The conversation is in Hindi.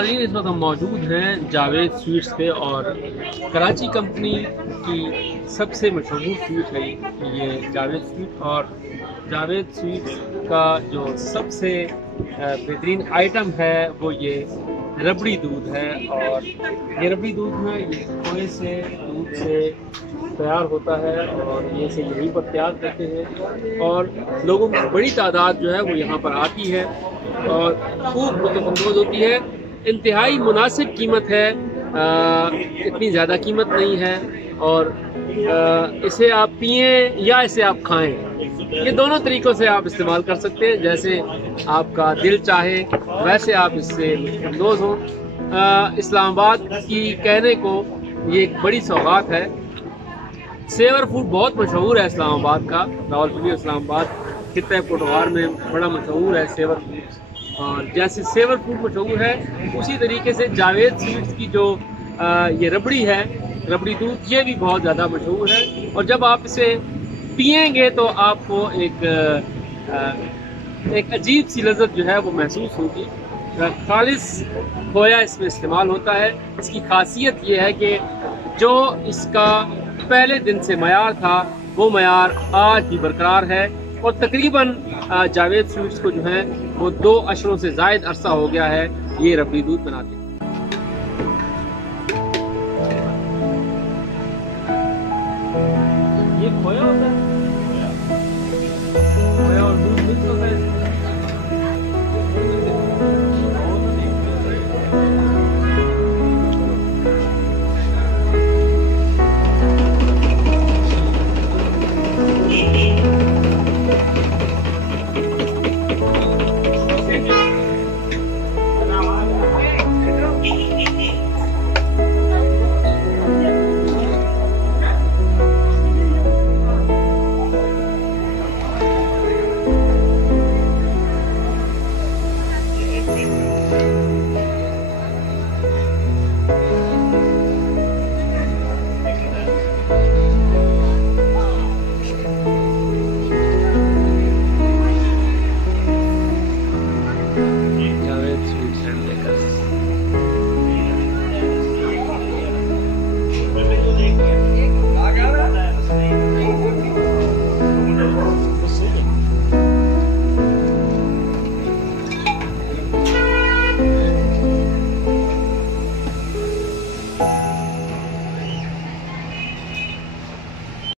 नाज़रीन, इस वक्त हम मौजूद हैं जावेद स्वीट्स पे और कराची कंपनी की सबसे मशहूर स्वीट है ये जावेद स्वीट। और जावेद स्वीट्स का जो सबसे बेहतरीन आइटम है वो ये रबड़ी दूध है। और ये रबड़ी दूध है, ये खोए से दूध से तैयार होता है और ये से यहीं पर तैयार करते हैं और लोगों की बड़ी तादाद जो है वो यहाँ पर आती है और खूब लुत्फ़अंदोज़ होती है। इंतहाई मुनासिब कीमत है, इतनी ज़्यादा कीमत नहीं है। और इसे आप पिएँ या इसे आप खाएँ, ये दोनों तरीक़ों से आप इस्तेमाल कर सकते हैं। जैसे आपका दिल चाहे वैसे आप इससे लुत्फ़अंदोज़ हों। इस्लामाबाद की कहने को ये एक बड़ी सौगात है। सेवर फूड बहुत मशहूर है इस्लामाबाद का, रावलपिंडी इस्लामाबाद खित्ते पुरवार में बड़ा मशहूर है सेवर फूड। और जैसे सेवर फूड मशहूर है उसी तरीके से जावेद स्वीट्स की जो ये रबड़ी है, रबड़ी दूध, ये भी बहुत ज़्यादा मशहूर है। और जब आप इसे पिएंगे तो आपको एक अजीब सी लज़्ज़त जो है वो महसूस होगी। खालिस खोया इसमें इस्तेमाल होता है। इसकी खासियत ये है कि जो इसका पहले दिन से मयार था वो मयार आज भी बरकरार है। और तकरीबन जावेद स्वीट्स को जो है वो 2 अशरों से ज़ायद अरसा हो गया है ये रबड़ी दूध बनाते हैं। ये खोया होता है, खोया और दूध मिक्स होता है।